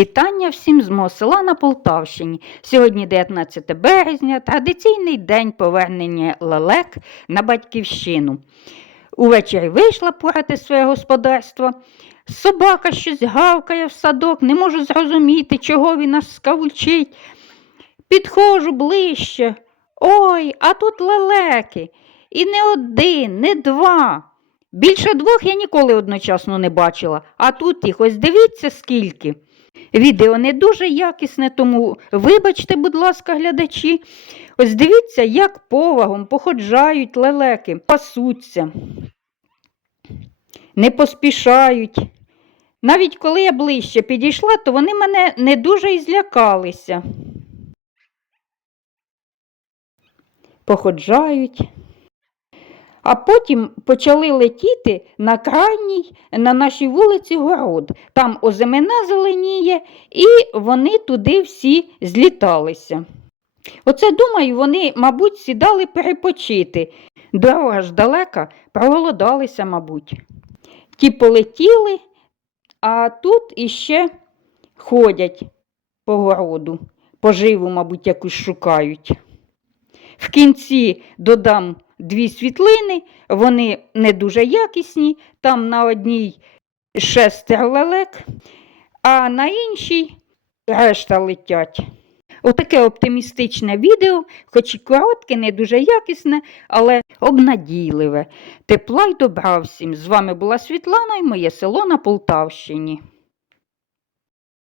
Вітання всім з мого села на Полтавщині. Сьогодні 19 березня, традиційний день повернення лелек на батьківщину. Увечері вийшла порати своє господарство. Собака щось гавкає в садок, не можу зрозуміти, чого він аж скавучить. Підходжу ближче. Ой, а тут лелеки. І не один, не два. Більше двох я ніколи одночасно не бачила, а тут їх ось дивіться скільки. Відео не дуже якісне, тому вибачте, будь ласка, глядачі. Ось дивіться, як повагом походжають лелеки, пасуться, не поспішають. Навіть коли я ближче підійшла, то вони мене не дуже і злякалися. Походжають. А потім почали летіти на крайній на нашій вулиці город. Там озимина зеленіє, і вони туди всі зліталися. Оце, думаю, вони, мабуть, сідали перепочити. Дорога ж далека, проголодалися, мабуть. Ті полетіли, а тут іще ходять по городу, поживу, мабуть, якусь шукають. В кінці додам дві світлини, вони не дуже якісні, там на одній шестеро лелек, а на іншій решта летять. Отаке оптимістичне відео, хоч і коротке, не дуже якісне, але обнадійливе. Тепла й добра всім. З вами була Світлана і моє село на Полтавщині.